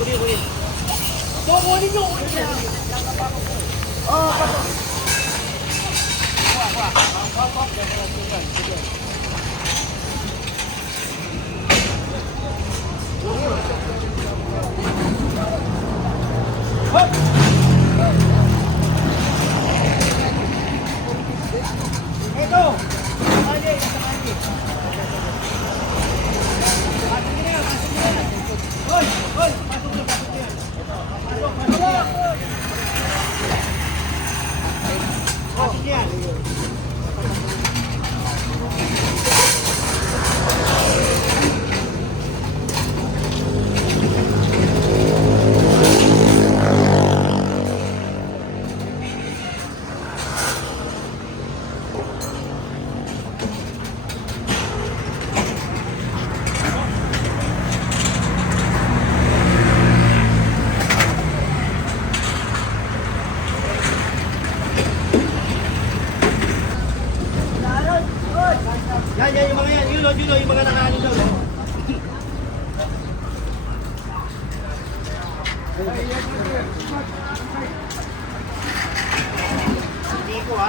Kunin. Kunin nyo. Oh, pato. Ito. Yan, yung mga yan. Yun, yung mga nakaano daw. Hindi ko ha.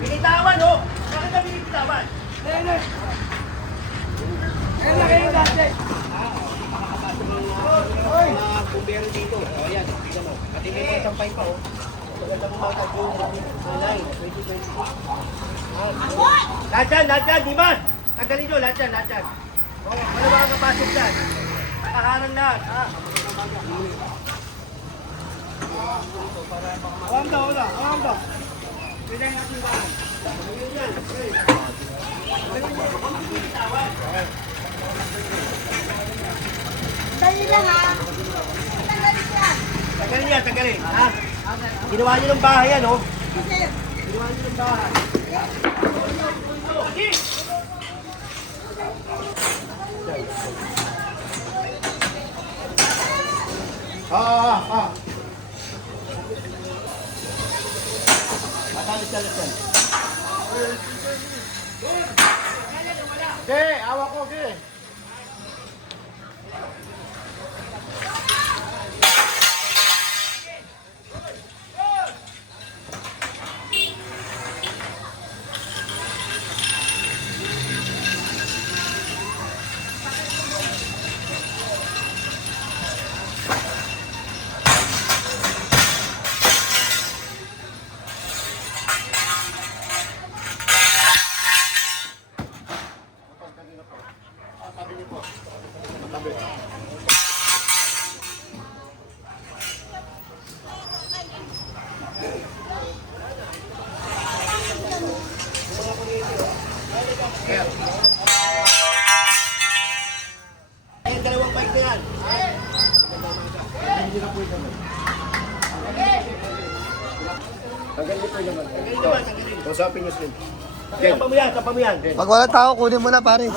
Binitawan oh! Bakit ka binitawan? Ayan na kayo dati. Mga bumbero dito. O yan, tignan mo. Pati may mga sampay pa oh. Maganda mo mga tagong malay. 2022. Lahat yan, di ba? Tanggalin nyo, lahat yan. O, wala mga kapasok dyan. Nakaharang lahat, ha? Awam daw. Pwede ang ating bahan. Ayun yan. Dali lang ha. Tanggalin, ha? Ginawa nyo ng bahay yan, oh. Sir. Ginawa nyo ng bahay. Atalis. Okay, awak ko, okay. Ayun, dalawang bike na yan. Tanggalin po naman. Tanggalin. Usapin nyo sila. Tapa mo yan. Pag wala tao, kunin mo na pare.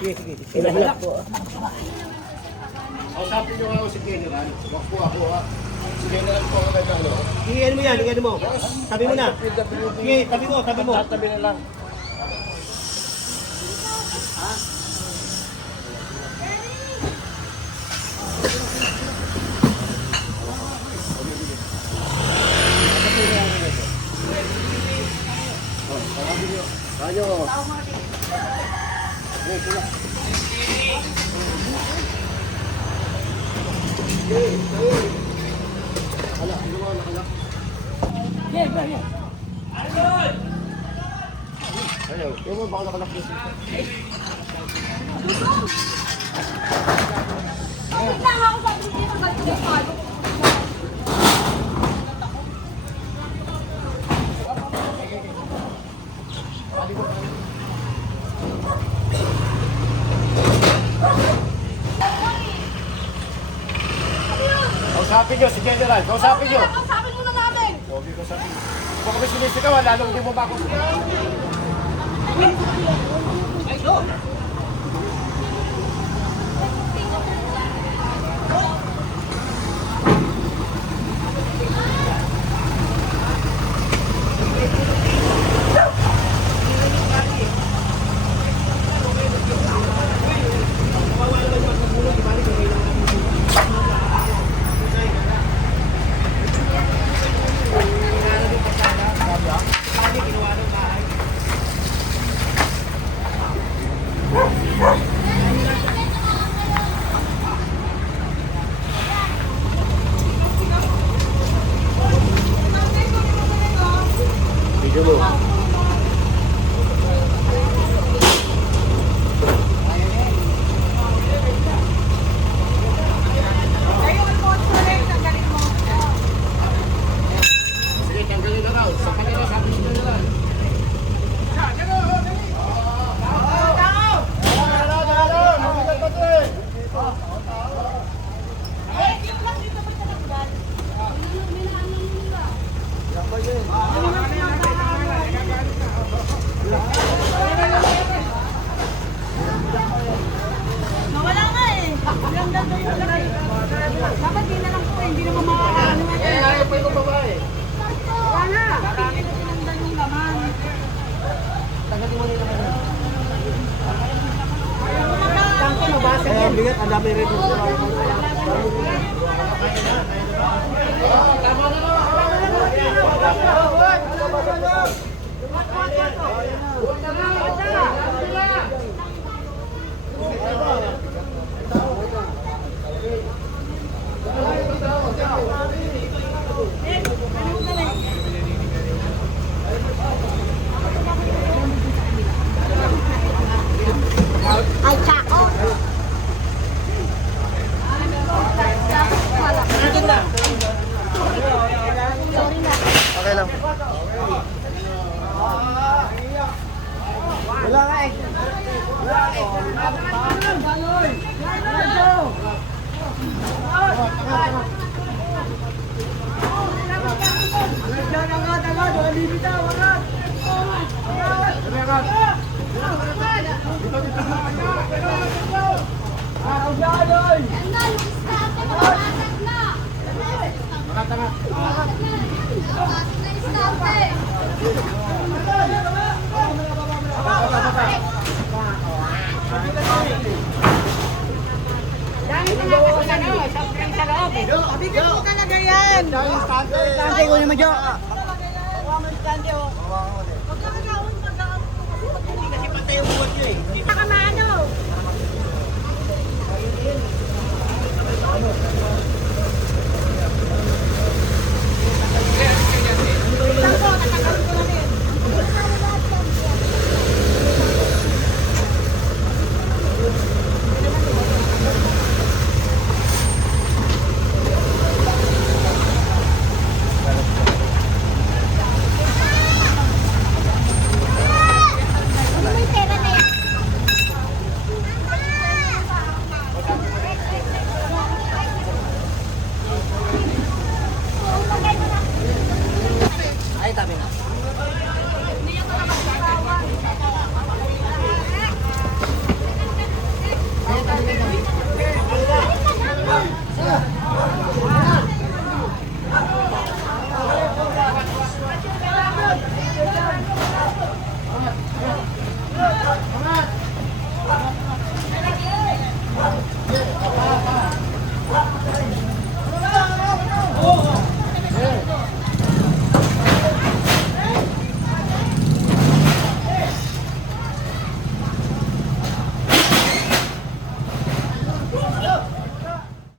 Sige. Pinahiyak po. Usapin nyo nga si General. Wag po ako ha. Si General po ako nagkano. Hingin mo. Tabi mo na. Sige, tabi mo. Tabi na lang. Tayo. Ayaw, yung mo baka nakalak dito. Wait lang ako sa dito mag-check ko. Kausapin nyo, si General. Kausapin nyo. Kausapin muna namin. Huwag yung kausapin nyo. Kung kami sinisigaw, lalong hindi mo ba ako. Dapat di na lang po, hindi naman makakaano. Ayaw pa yung babae. Wala. Pinagdan yung laman. Tagalin mo nila naman. Tangko, mabasa Kaya bigat, ang dami rin. Ay, tsako. Sorry na. Okay lang. Wala nga eh. Yan na, yung stante, makakasag na. Makakasag na yung stante. Dami na nga kasi sa loob, sa loob eh. Bigat mo talaga yan. Stante ko naman dyan. Kasi patay yung buwan nyo eh. Nakamano. May pera na yan. Ay, tabi na.